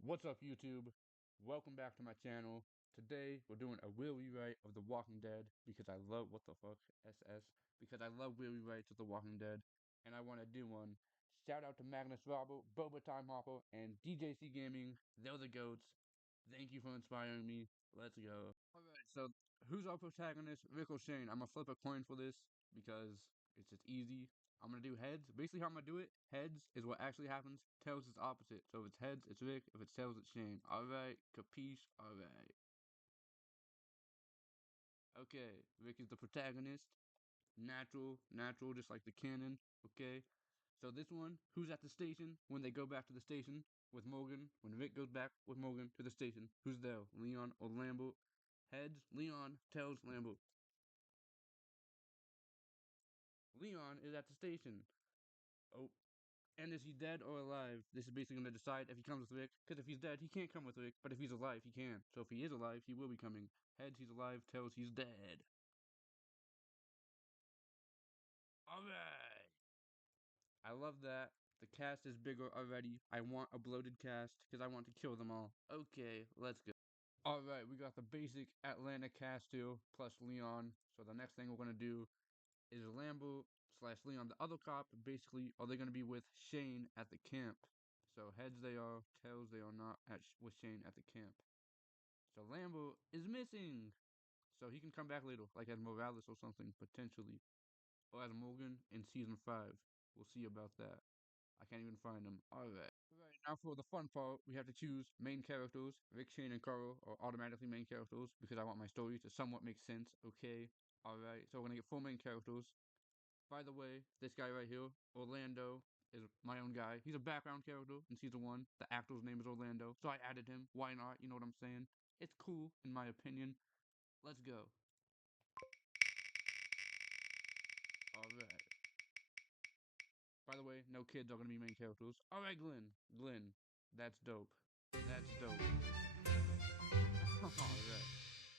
What's up, YouTube? Welcome back to my channel. Today, we're doing a will rewrite of The Walking Dead because I love what the fuck SS because I love will rewrites of The Walking Dead, and I want to do one. Shout out to Magnus Robbo, Boba Time Hopper, and DJC Gaming. They're the goats. Thank you for inspiring me. Let's go. Alright, so who's our protagonist? Rick or Shane? I'm gonna flip a coin for this because it's just easy. I'm gonna do heads. Basically, how I'm gonna do it, heads is what actually happens. Tails is opposite. So if it's heads, it's Rick. If it's tails, it's Shane. Alright, capiche? Alright. Okay, Rick is the protagonist. Natural, just like the canon. Okay. So this one, who's at the station when they go back to the station with Morgan? When Rick goes back with Morgan to the station, who's there? Leon or Lambert? Heads, Leon. Tails, Lambert. Leon is at the station. Oh, and is he dead or alive? This is basically going to decide if he comes with Rick. Because if he's dead, he can't come with Rick. But if he's alive, he can. So if he is alive, he will be coming. Heads, he's alive. Tails, he's dead. Alright. I love that. The cast is bigger already. I want a bloated cast because I want to kill them all. Okay, let's go. Alright, we got the basic Atlanta cast here, plus Leon. So the next thing we're going to do is Lambo slash Leon, the other cop. Basically, are they going to be with Shane at the camp? So heads they are, tails they are not with Shane at the camp. So Lambo is missing. So he can come back later, like as Morales or something, potentially. Or as Morgan in season 5. We'll see about that. I can't even find him. Alright. Alright, now for the fun part, we have to choose main characters. Rick, Shane, and Carl are automatically main characters because I want my story to somewhat make sense, okay? Alright, so we're gonna get 4 main characters. By the way, this guy right here, Orlando, is my own guy. He's a background character in season 1. The actor's name is Orlando, so I added him. Why not? You know what I'm saying? It's cool, in my opinion. Let's go. Alright. By the way, no kids are gonna be main characters. Alright, Glenn. Glenn. That's dope. That's dope. Alright.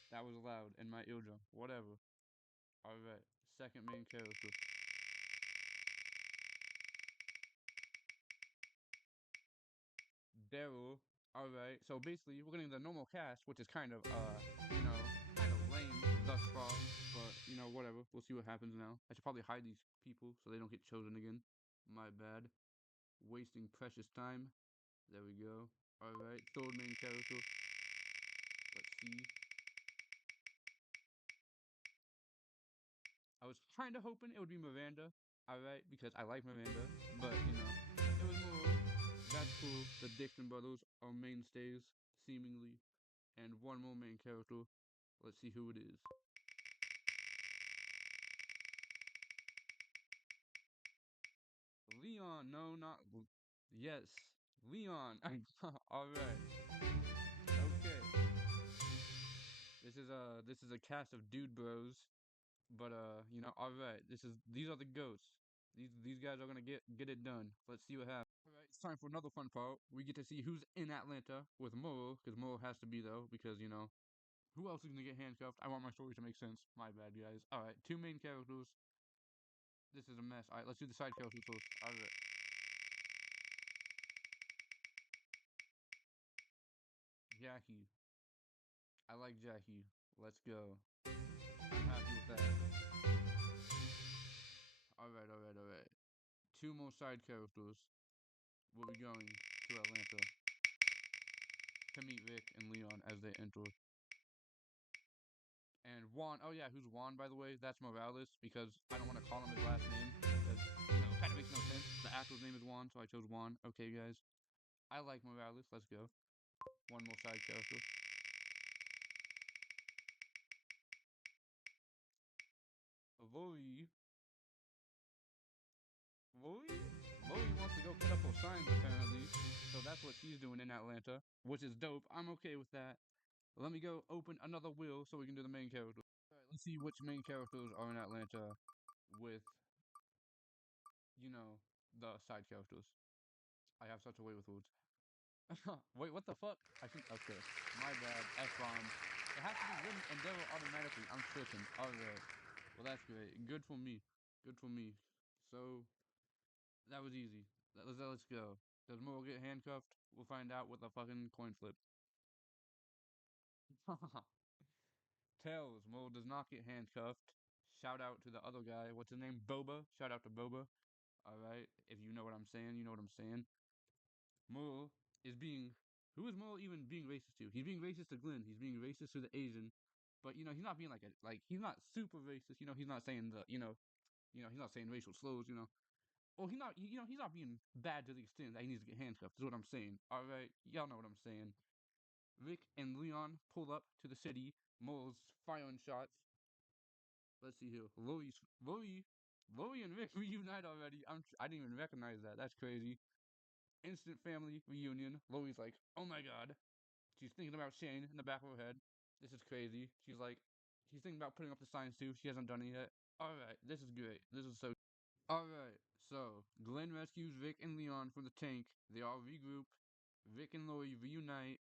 That was loud in my eardrum. Whatever. Alright. Second main character. Daryl. Alright. So basically, we're getting the normal cast, which is kind of, kind of lame thus far. But, whatever. We'll see what happens now. I should probably hide these people so they don't get chosen again. My bad. Wasting precious time. There we go. Alright. Third main character. Let's see. I was kind of hoping it would be Miranda, alright, because I like Miranda, but, it was more, that's cool. The Dixon brothers are mainstays, seemingly, and one more main character. Let's see who it is. Leon, no, not, yes, Leon, alright, okay. This is a cast of dude bros, but, alright, these are the goats. These guys are gonna get it done. Let's see what happens. Alright, it's time for another fun part. We get to see who's in Atlanta with Moro, because Moro has to be though, because, who else is gonna get handcuffed? I want my story to make sense. My bad, guys. Alright, 2 main characters. This is a mess. Alright, let's do the side characters first. Alright. Jackie. I like Jackie. Let's go. I'm happy with that. Alright. 2 more side characters. We'll be going to Atlanta to meet Rick and Leon as they enter. And Juan, oh yeah, who's Juan, by the way? That's Morales, because I don't want to call him his last name, because, it kind of makes no sense. The actor's name is Juan, so I chose Juan. Okay, guys. I like Morales. Let's go. One more side character. Lori. Lori? Lori wants to go put up her signs, apparently. So that's what she's doing in Atlanta, which is dope. I'm okay with that. Let me go open another wheel so we can do the main character. Alright, let's see which main characters are in Atlanta with, the side characters. I have such a way with words. Wait, what the fuck? I think, okay. My bad. F-bomb. It has to be written and there automatically. I'm tripping. Alright. Well, that's great. Good for me. Good for me. So, that was easy. Let's go. Does Mo get handcuffed? We'll find out with a fucking coin flip. Tails, Mo does not get handcuffed. Shout out to the other guy. What's his name? Boba. Shout out to Boba. Alright. If you know what I'm saying, you know what I'm saying. Mo is being. Who is Mo even being racist to? He's being racist to Glenn. He's being racist to the Asian. But, you know, he's not being he's not super racist. You know, he's not saying he's not saying racial slurs, you know. Well, he's not being bad to the extent that he needs to get handcuffed, is what I'm saying. Alright, y'all know what I'm saying. Rick and Leon pull up to the city. Mo's firing shots. Let's see here. Lori and Rick reunite already. I didn't even recognize that. That's crazy. Instant family reunion. Lori's like, oh my god. She's thinking about Shane in the back of her head. This is crazy. She's thinking about putting up the signs too. She hasn't done it yet. Alright, this is great. This is so. Alright, so Glenn rescues Rick and Leon from the tank. They all regroup. Rick and Lori reunite.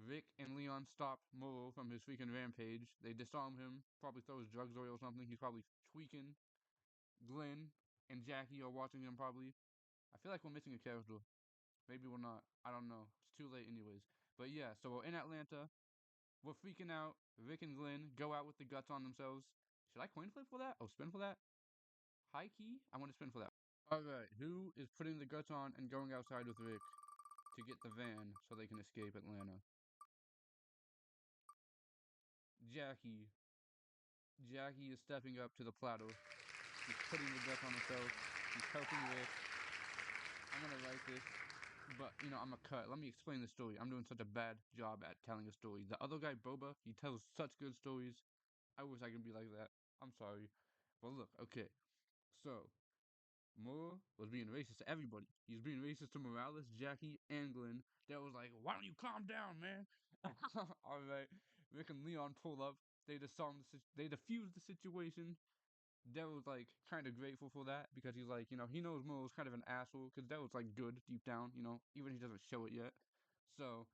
Rick and Leon stop Moro from his freaking rampage. They disarm him, probably throw his drugs away or something. He's probably tweaking. Glenn and Jackie are watching him probably. I feel like we're missing a character. Maybe we're not. I don't know. It's too late anyways. But yeah, so we're in Atlanta. We're freaking out. Rick and Glenn go out with the guts on themselves. Should I coin flip for that? Oh, spin for that? High key? I want to spin for that. Alright, who is putting the guts on and going outside with Rick to get the van so they can escape Atlanta? Jackie. Jackie is stepping up to the platter. She's putting the guts on herself. She's helping Rick. I'm gonna write this, but you know, I'm gonna cut. Let me explain the story. I'm doing such a bad job at telling a story. The other guy, Boba, he tells such good stories. I wish I could be like that. I'm sorry. But look, okay. So, Moore was being racist to everybody. He was being racist to Morales, Jackie, and Glenn. That was like, why don't you calm down, man? Alright. Rick and Leon pull up. They they defuse the situation. Daryl's like kind of grateful for that because he's like, you know, he knows Mo's kind of an asshole because Daryl's like good deep down, you know, even if he doesn't show it yet. So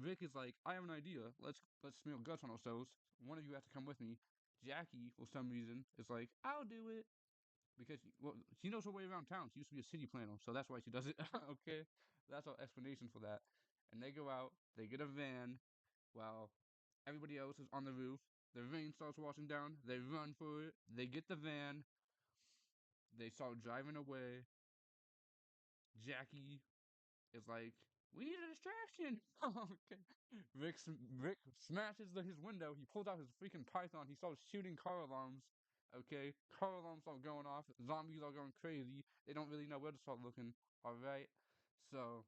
Rick is like, I have an idea. Let's smear guts on ourselves. One of you has to come with me. Jackie, for some reason, is like, I'll do it because well, she knows her way around town. She used to be a city planner, so that's why she does it. Okay, that's our explanation for that. And they go out. They get a van while everybody else is on the roof. The rain starts washing down. They run for it. They get the van. They start driving away. Jackie is like, "We need a distraction." Okay. Rick smashes his window. He pulls out his freaking python. He starts shooting car alarms. Okay, car alarms start going off. Zombies are going crazy. They don't really know where to start looking. All right, so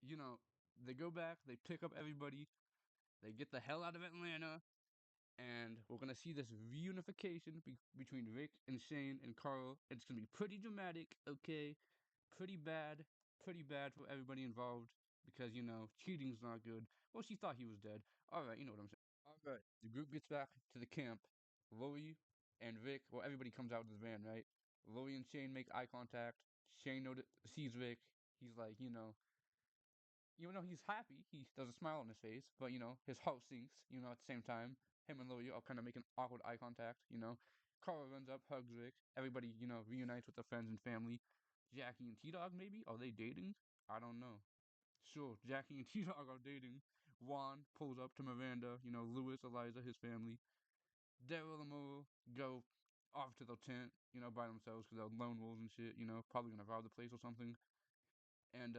you know they go back. They pick up everybody. They get the hell out of Atlanta. And we're gonna see this reunification between Rick and Shane and Carl. It's gonna be pretty dramatic, okay? Pretty bad for everybody involved because you know cheating's not good. Well, she thought he was dead. All right, you know what I'm saying. All right, the group gets back to the camp. Lori and Rick, well, everybody comes out of the van, right? Lori and Shane make eye contact. Shane sees Rick. He's like, even though he's happy, he does a smile on his face, but you know, his heart sinks, you know, at the same time. Him and Lily are kind of making awkward eye contact, you know. Carl runs up, hugs Rick. Everybody, you know, reunites with their friends and family. Jackie and T-Dog, maybe? Are they dating? I don't know. Sure, Jackie and T-Dog are dating. Juan pulls up to Miranda, you know, Lewis, Eliza, his family. Daryl and Mo go off to the tent, you know, by themselves because they're lone wolves and shit, you know, probably gonna rob the place or something. And,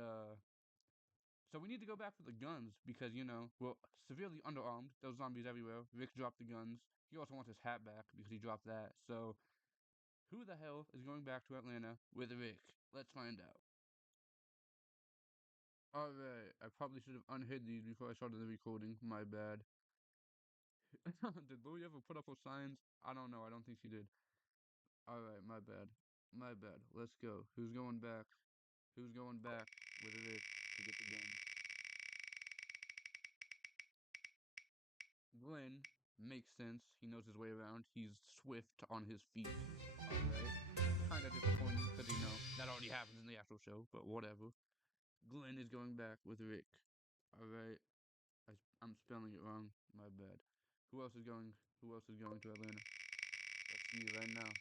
so we need to go back for the guns because, you know, we're severely underarmed. There's zombies everywhere. Rick dropped the guns. He also wants his hat back because he dropped that. So who the hell is going back to Atlanta with Rick? Let's find out. Alright, I probably should have unhid these before I started the recording. My bad. Did Louie ever put up her signs? I don't know. I don't think she did. Alright, my bad. My bad. Let's go. Who's going back? Who's going back with Rick to get the gun? Glenn makes sense. He knows his way around. He's swift on his feet. Alright. Kinda disappointing because, you know, that already happens in the actual show, but whatever. Glenn is going back with Rick. Alright. I'm spelling it wrong. My bad. Who else is going? Who else is going to Atlanta? Let's see right now.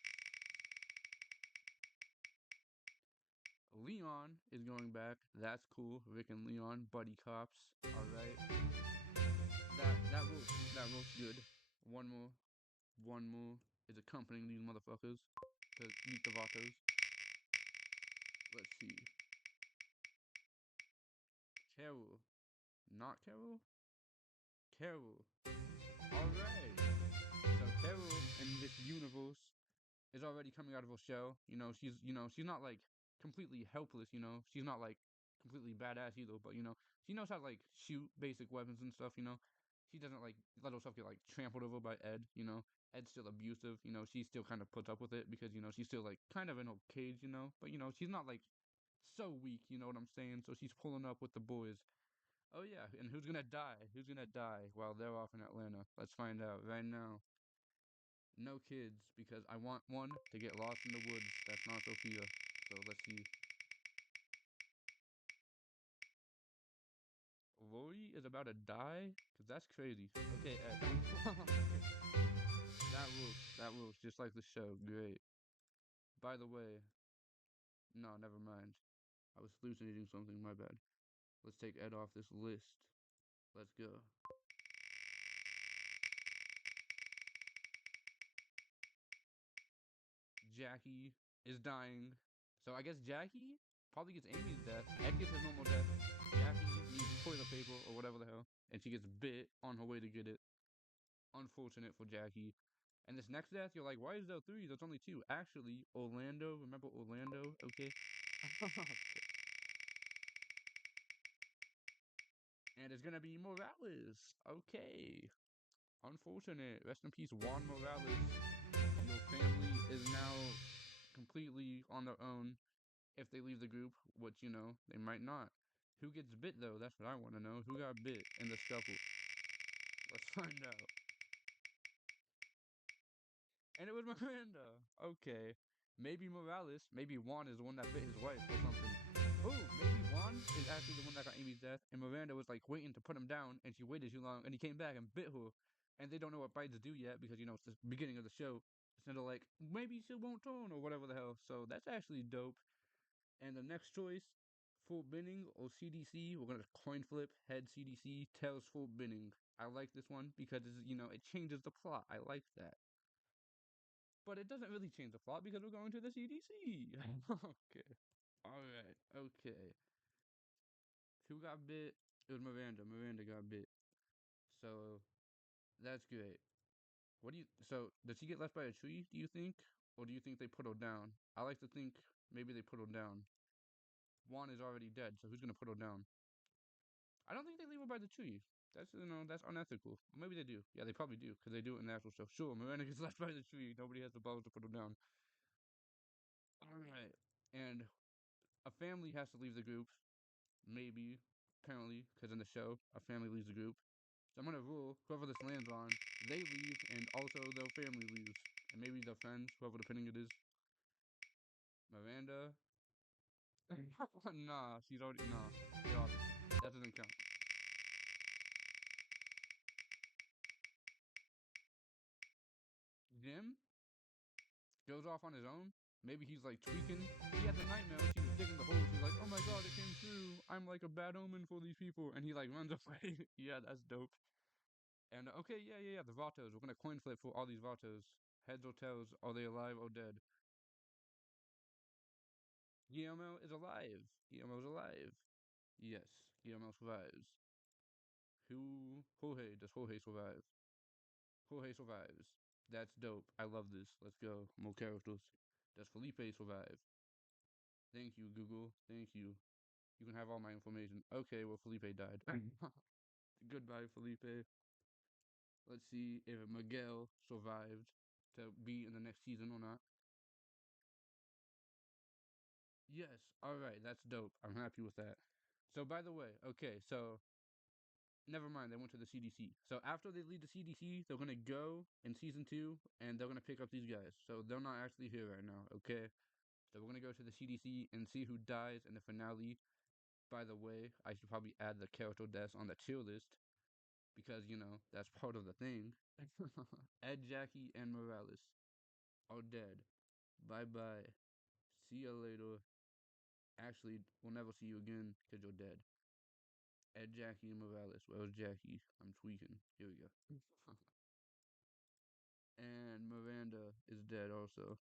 Leon is going back. That's cool. Rick and Leon, buddy cops. All right. That roast good. One more. One more is accompanying these motherfuckers to meet the Vatos. Let's see. Carol. Not Carol? Carol. Alright. So Carol in this universe is already coming out of her shell. She's not like completely helpless, She's not like completely badass either, but she knows how to like shoot basic weapons and stuff, She doesn't like let herself get like trampled over by Ed. Ed's still abusive, she still kind of puts up with it because, she's still like kind of in her cage. But she's not like so weak, you know what I'm saying? So she's pulling up with the boys. Oh yeah, and who's gonna die? Who's gonna die while they're off in Atlanta? Let's find out right now. No kids, because I want one to get lost in the woods. That's not Sophia. So let's see. Lori is about to die? Because that's crazy. Okay, Ed. That rules. That rules. Just like the show. Great. By the way, no, never mind. I was hallucinating something. My bad. Let's take Ed off this list. Let's go. Jackie is dying. So I guess Jackie probably gets Amy's death. Ed gets his normal death. Jackie needs toilet paper or whatever the hell. And she gets bit on her way to get it. Unfortunate for Jackie. And this next death, you're like, why is there three? There's only two. Actually, Orlando. Remember Orlando? Okay. And it's gonna be Morales. Okay. Unfortunate. Rest in peace, Juan Morales. Your family is now completely on their own if they leave the group, which, they might not. Who gets bit, though? That's what I want to know. Who got bit in the scuffle? Let's find out. And it was Miranda. Okay. Maybe Morales, maybe Juan is the one that bit his wife or something. Oh, maybe Juan is actually the one that got Amy's death, and Miranda was like waiting to put him down, and she waited too long, and he came back and bit her. And they don't know what bites do yet because, it's the beginning of the show. So they're like, maybe she won't turn or whatever the hell. So that's actually dope. And the next choice, full binning or CDC. We're gonna coin flip, head CDC, tails full binning. I like this one because it changes the plot. I like that. But it doesn't really change the plot because we're going to the CDC. Okay. Alright, okay. Who got bit? It was Miranda. Miranda got bit. So that's great. Does she get left by a tree, do you think? Or do you think they put her down? I like to think maybe they put her down. Juan is already dead, so who's gonna put her down? I don't think they leave her by the tree. That's unethical. Maybe they do. Yeah, they probably do, because they do it in the actual show. Sure, Miranda gets left by the tree. Nobody has the balls to put her down. Alright. And a family has to leave the group. Maybe. Apparently, because in the show, a family leaves the group. So I'm gonna rule whoever this lands on, they leave, and also their family leaves. And maybe their friends, whoever the pinning it is. Miranda. Nah, she's already. Nah. Get off. That doesn't count. Jim goes off on his own. Maybe he's like tweaking. He had the nightmare when she was digging the hole. She's like, oh my god, it came through. I'm like a bad omen for these people. And he like runs away. Yeah, that's dope. And okay, yeah. The Vatos. We're gonna coin flip for all these Vatos. Heads or tails, are they alive or dead? Guillermo is alive. Guillermo's alive. Yes, Guillermo survives. Jorge, does Jorge survive? Jorge survives. That's dope. I love this. Let's go. More characters. Does Felipe survive? Thank you, Google. Thank you. You can have all my information. Okay, well, Felipe died. Goodbye, Felipe. Let's see if Miguel survived to be in the next season or not. Yes. All right. That's dope. I'm happy with that. So, by the way, okay, so never mind. They went to the CDC. So after they leave the CDC, they're gonna go in season 2, and they're gonna pick up these guys. So they're not actually here right now. Okay. So we're gonna go to the CDC and see who dies in the finale. By the way, I should probably add the character deaths on the tier list because that's part of the thing. Ed, Jackie, and Morales are dead. Bye bye. See you later. Actually, we'll never see you again because you're dead. Ed, Jackie, and Morales. Where's Jackie? I'm tweaking. Here we go. And Miranda is dead also.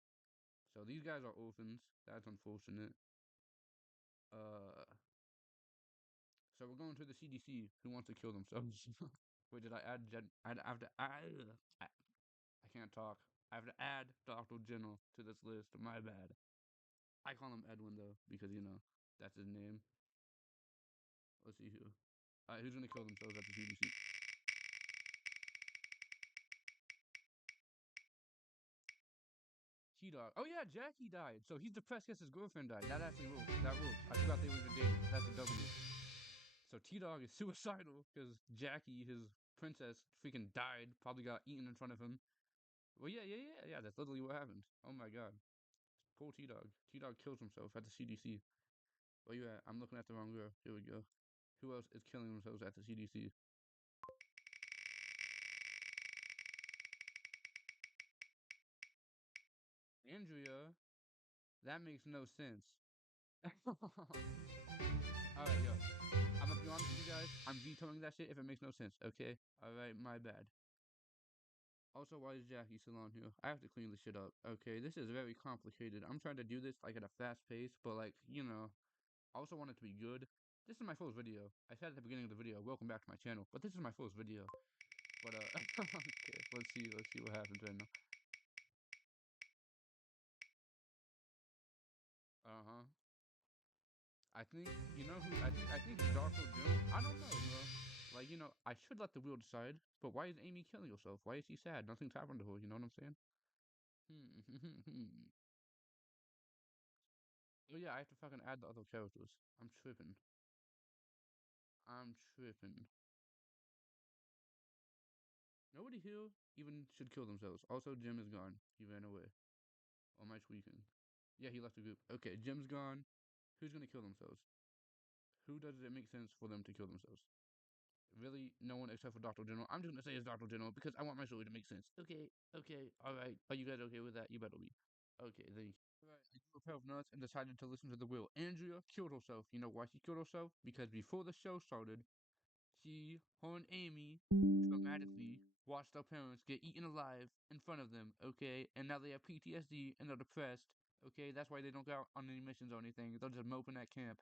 So these guys are orphans. That's unfortunate. Uh, so we're going to the CDC. Who wants to kill themselves? Wait, did I add? I have to. I can't talk. I have to add Dr. General to this list. My bad. I call him Edwin though because that's his name. Let's see who. Alright, who's gonna kill themselves at the CDC? T-Dog. Oh yeah, Jackie died. So he's depressed because his girlfriend died. That actually rules. That rules. I forgot they were even dating. That's a W. So T-Dog is suicidal because Jackie, his princess, freaking died. Probably got eaten in front of him. Well, yeah. That's literally what happened. Oh my god. Poor T-Dog. T-Dog kills himself at the CDC. Where you at? I'm looking at the wrong girl. Here we go. Who else is killing themselves at the CDC? Andrea? That makes no sense. Alright, yo. I'm gonna be honest with you guys. I'm vetoing that shit if it makes no sense, okay? Alright, my bad. Also, why is Jackie still on here? I have to clean this shit up. Okay, this is very complicated. I'm trying to do this like at a fast pace, but like, I also want it to be good. This is my first video. I said at the beginning of the video, welcome back to my channel, but this is my first video. But okay, let's see what happens right now. Uh-huh. I think I think Darko Doom. I don't know, bro. Like, I should let the wheel decide, but why is Amy killing herself? Why is she sad? Nothing's happened to her, you know what I'm saying? Oh yeah, I have to fucking add the other characters. I'm tripping. I'm tripping. Nobody here even should kill themselves. Also, Jim is gone. He ran away. Or am I tweaking? Yeah, he left the group. Okay, Jim's gone. Who's gonna kill themselves? Who does it make sense for them to kill themselves? Really, no one except for Dr. General. I'm just gonna say it's Dr. General because I want my story to make sense. Okay, alright. Are you guys okay with that? You better be. Okay, thank you. Alright, I grew a pair of nuts and decided to listen to the will. Andrea killed herself. You know why she killed herself? Because before the show started, her and Amy dramatically watched their parents get eaten alive in front of them, okay? And now they have PTSD and they're depressed, okay? That's why they don't go out on any missions or anything. They're just moping at camp.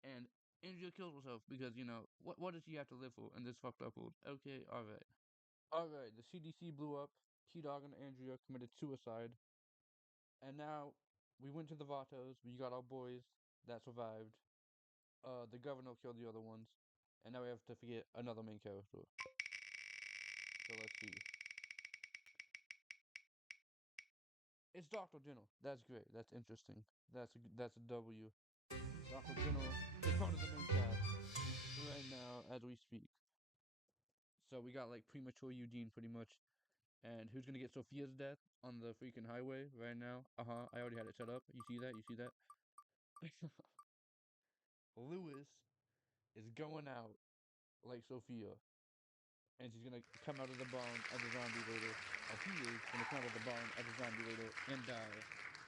And Andrea kills herself because, what does she have to live for in this fucked up world? Okay, alright. Alright, the CDC blew up. T-Dog and Andrea committed suicide. And now we went to the Vatos. We got our boys that survived. The governor killed the other ones. And now we have to forget another main character. So let's see. It's Dr. General. That's great. That's interesting. That's a W. Dr. General is part of the main cast right now as we speak. So we got like premature Eugene pretty much. And who's gonna get Sophia's death on the freaking highway right now? I already had it set up. You see that? You see that? Lewis is going out like Sophia. And she's gonna come out of the barn as a zombie later. Or he is gonna come out of the barn as a zombie later and die.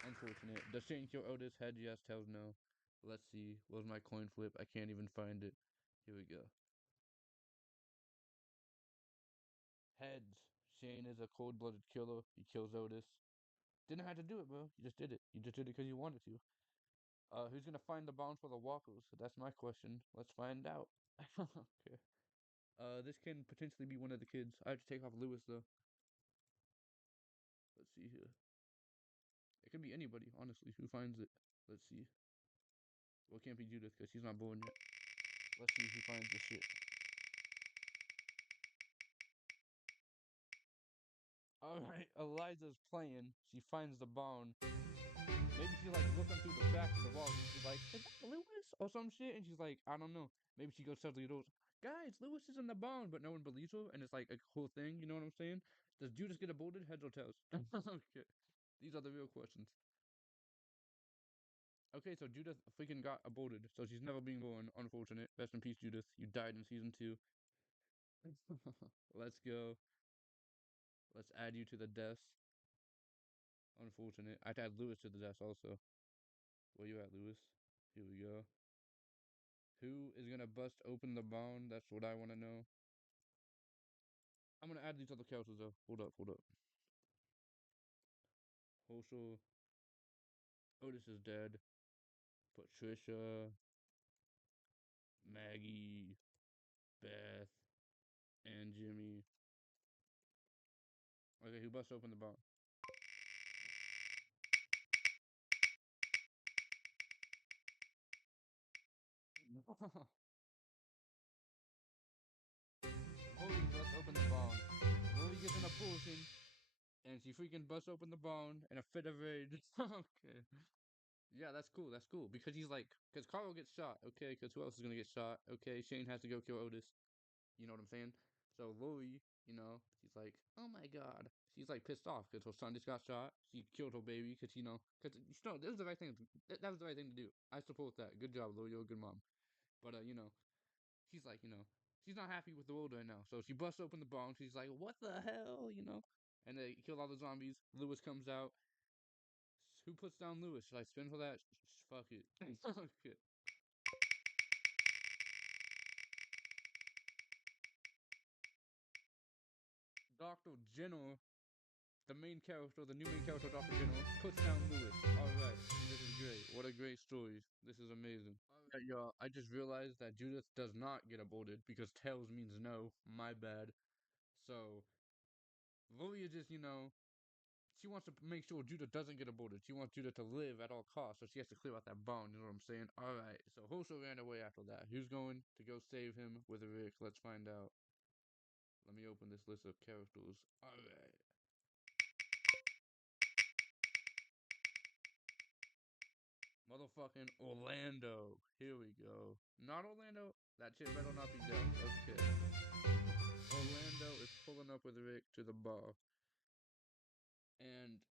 Unfortunate. Does Shane kill Otis? Head yes, tails no. Let's see. Where's my coin flip? I can't even find it. Here we go. Heads. Shane is a cold-blooded killer. He kills Otis. Didn't have to do it, bro. You just did it. You just did it because you wanted to. Who's gonna find the bounds for the walkers? That's my question. Let's find out. Okay. This can potentially be one of the kids. I have to take off Lewis though. Let's see here. It could be anybody, honestly, who finds it. Let's see. Well, it can't be Judith because she's not born yet. Let's see who finds this shit. Alright, Eliza's playing. She finds the bone. Maybe she's like looking through the back of the wall and she's like, is that Lewis? Or some shit. And she's like, I don't know. Maybe she goes to the doors. Guys, Lewis is in the bone, but no one believes her, and it's like a whole thing, you know what I'm saying? Does Judas get aborted? Heads or tails? Okay. These are the real questions. Okay, so Judith freaking got aborted, so she's never being born. Unfortunate. Rest in peace, Judith. You died in season 2. Let's go. Let's add you to the deaths. Unfortunate. I'd add Lewis to the deaths also. Where you at, Lewis? Here we go. Who is gonna bust open the bone? That's what I want to know. I'm gonna add these other characters though. Hold up, hold up. Hoshul. Otis is dead. Patricia, Maggie, Beth, and Jimmy. Okay, who busts open the bone? Holy busts open the bone. Lily gets an abortion, and she freaking busts open the bone in a fit of rage. Okay. Yeah, that's cool. That's cool. Because he's like, because Carl gets shot. Okay, because who else is gonna get shot? Okay, Shane has to go kill Otis. You know what I'm saying? So Lori, she's like, oh my god. She's like pissed off because her son just got shot. She killed her baby because because that was the right thing. That was the right thing to do. I support that. Good job, Lori. You're a good mom. But she's like, she's not happy with the world right now. So she busts open the bone. She's like, what the hell, And they kill all the zombies. Lewis comes out. Who puts down Lewis? Should I spin for that? Fuck it. Fuck it. Dr. General, the main character, the new main character, Dr. General, puts down Lewis. Alright, this is great. What a great story. This is amazing. Alright, y'all, I just realized that Judith does not get aborted because tails means no. My bad. So, Lilia just, she wants to make sure Judith doesn't get aborted. She wants Judith to live at all costs, so she has to clear out that bone, you know what I'm saying? Alright, so Hoso ran away after that. Who's going to go save him with Rick? Let's find out. Let me open this list of characters. Alright. Motherfucking Orlando. Here we go. Not Orlando. That shit better not be dead. Okay. Orlando is pulling up with Rick to the bar. And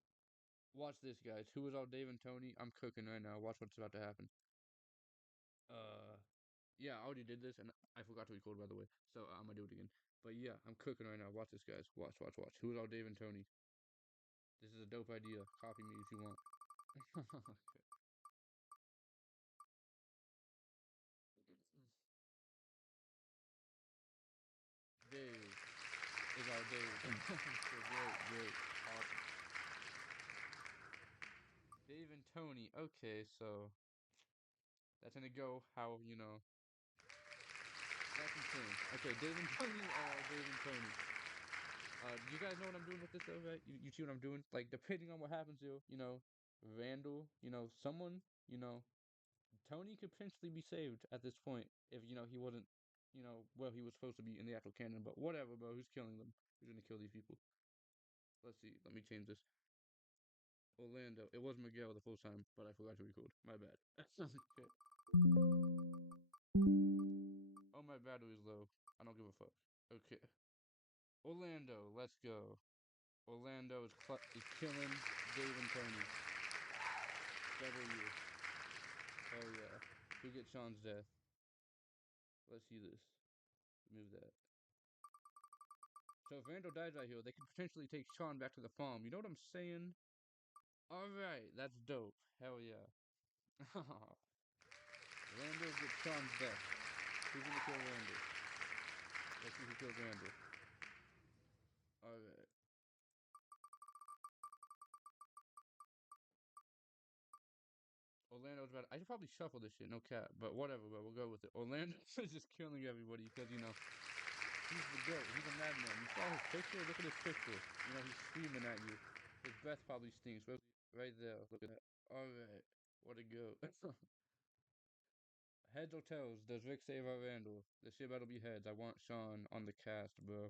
watch this, guys. Who is all Dave and Tony? I'm cooking right now. Watch what's about to happen. Yeah, I already did this, and I forgot to record, by the way. So I'm gonna do it again. But yeah, I'm cooking right now. Watch this, guys. Watch, watch, watch. Who is all Dave and Tony? This is a dope idea. Copy me if you want. Okay. Dave is our Dave. So great, great, awesome. Dave and Tony. Okay, so that's gonna go how that's insane. Okay, Dave and Tony are Dave and Tony. You guys know what I'm doing with this though, right? You see what I'm doing? Like depending on what happens here, Randall, someone, Tony could potentially be saved at this point if he wasn't, where he was supposed to be in the actual canon. But whatever, bro. Who's killing them? Who's gonna kill these people? Let's see. Let me change this. Orlando. It was Miguel the first time, but I forgot to record. My bad. Okay. Oh, my battery's low. I don't give a fuck. Okay. Orlando, let's go. Orlando is killing Dave and Tony. W. Hell yeah. Who gets Sean's death? Let's see this. Move that. So if Randall dies right here, they could potentially take Sean back to the farm. You know what I'm saying? Alright, that's dope. Hell yeah. Randall gets Sean's death. Who's gonna kill Randall? Let's see who kills Randall. Alright. Orlando's about. I should probably shuffle this shit, no cap. But whatever, bro. We'll go with it. Orlando is just killing everybody because he's the goat. He's a madman. You saw his picture. Look at his picture. He's screaming at you. His breath probably stinks. Right there. Look at that. All right. What a goat. Heads or tails? Does Rick save our Randall? This shit better be heads. I want Sean on the cast, bro.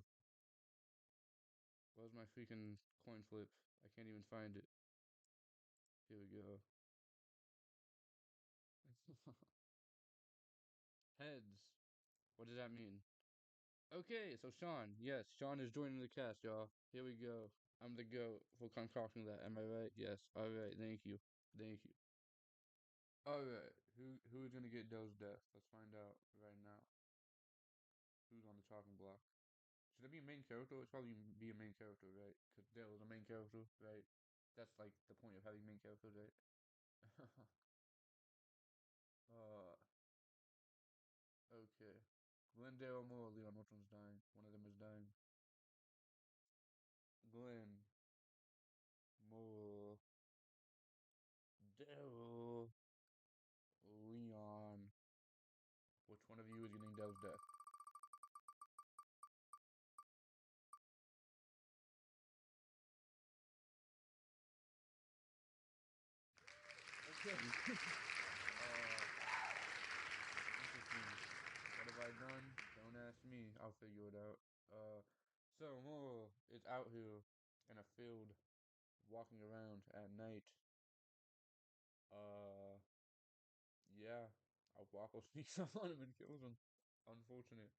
Where's my freaking coin flip? I can't even find it. Here we go. Heads. What does that mean? Okay, so Sean. Yes, Sean is joining the cast, y'all. Here we go. I'm the goat for concocting that. Am I right? Yes. All right. Thank you. Thank you. All right. Who's gonna get Doe's death? Let's find out right now. Who's on the chopping block? Should it be a main character? It's probably be a main character, right? Because Dale is a main character, right? That's like the point of having main characters, right? Uh, okay. Glendale or Leon, which one's dying? One of them is dying. Glenn, Moore, Daryl, Leon. Which one of you is getting Dell's death? Okay. Interesting. What have I done? Don't ask me. I'll figure it out. So Moore is out here in a field, walking around at night. Uh, yeah. A Waffle sneaks up on him and kills him. Unfortunate.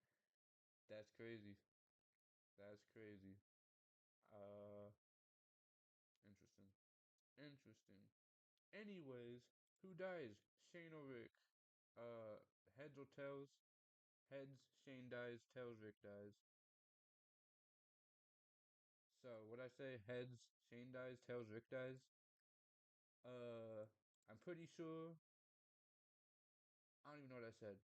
That's crazy. That's crazy. Uh, interesting. Interesting. Anyways, who dies? Shane or Rick? Uh, heads or tails? Heads, Shane dies. Tails, Rick dies. So, what I say? Heads, Shane dies. Tails, Rick dies. Uh, I'm pretty sure. I don't even know what I said.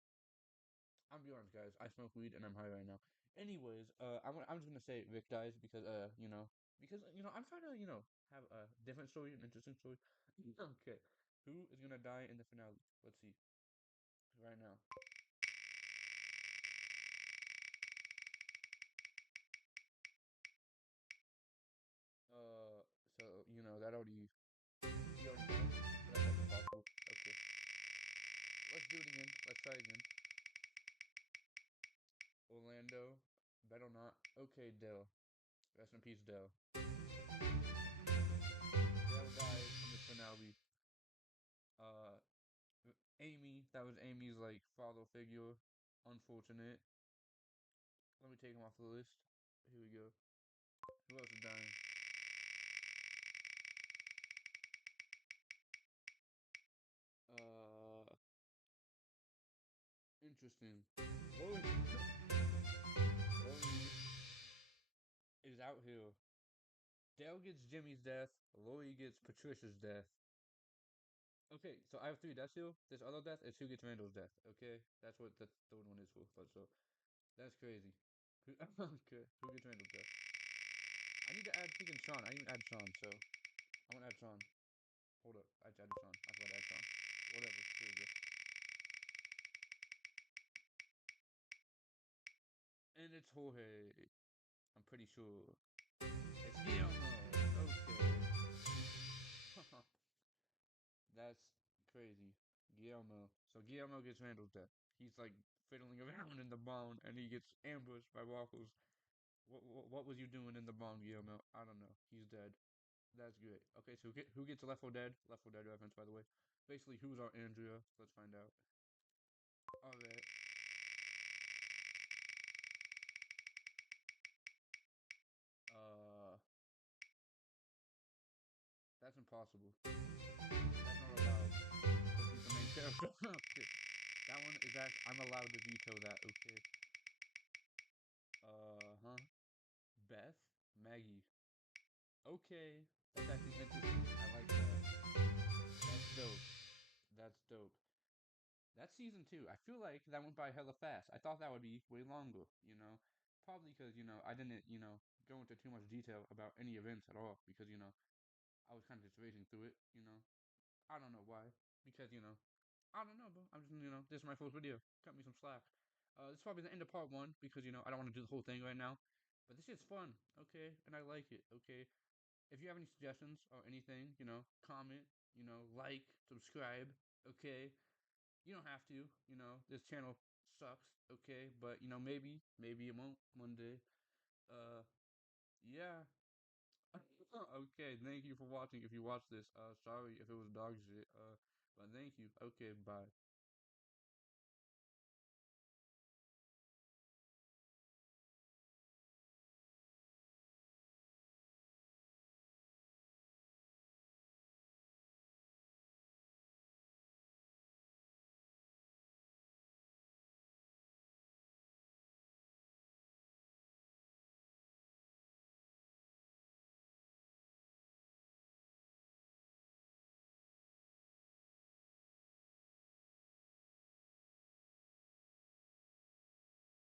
I'm gonna be honest, guys. I smoke weed and I'm high right now. Anyways, I'm just gonna say Rick dies because I'm trying to have a different story, an interesting story. Okay, who is gonna die in the finale? Let's see right now. Uh, that already he already died. So that's like impossible. Okay, let's do it again. Let's try again. Orlando, better not. Okay, Dell. Rest in peace, Dell. Dell died in the finale. Uh, Amy, that was Amy's like father figure. Unfortunate. Let me take him off the list. Here we go. Who else is dying? Uh, Interesting. Lori, Lori is out here. Dale gets Jimmy's death. Lori gets Patricia's death. Okay, so I have three deaths here. This other death is who gets Randall's death. Okay, that's what the third one is for. But so that's crazy. Okay, who gets Randall's death? I need to add freaking Sean. I didn't even add Sean, so I want to add Sean. Hold up, I added Sean. I forgot to add Sean. Whatever. Here we go. And it's Jorge. I'm pretty sure. It's Guillermo. Okay. That's crazy. Guillermo. So Guillermo gets Randall's death. He's like fiddling around in the barn and he gets ambushed by Waffles. What was you doing in the barn, Guillermo? I don't know. He's dead. That's great. Okay, so who gets Left 4 Dead? Left 4 Dead reference, by the way. Basically, who's our Andrea? Let's find out. Alright. Uh, that's impossible. That's not allowed. Because he's the main character. Okay. That one is actually, I'm allowed to veto that, okay? Huh? Beth? Maggie. Okay. That's actually interesting. I like that. That's dope. That's dope. That's season two. I feel like that went by hella fast. I thought that would be way longer. Probably because, I didn't go into too much detail about any events at all because I was kind of just racing through it. I don't know why. Because I don't know, bro. I'm just this is my first video. Cut me some slack. This is probably the end of part one because I don't want to do the whole thing right now. But this is fun, okay? And I like it, okay? If you have any suggestions or anything comment, like, subscribe, okay? You don't have to. This channel sucks, okay? But maybe it won't one day. Uh, yeah. Okay, thank you for watching. If you watched this, sorry if it was dog shit. But thank you. Okay, bye.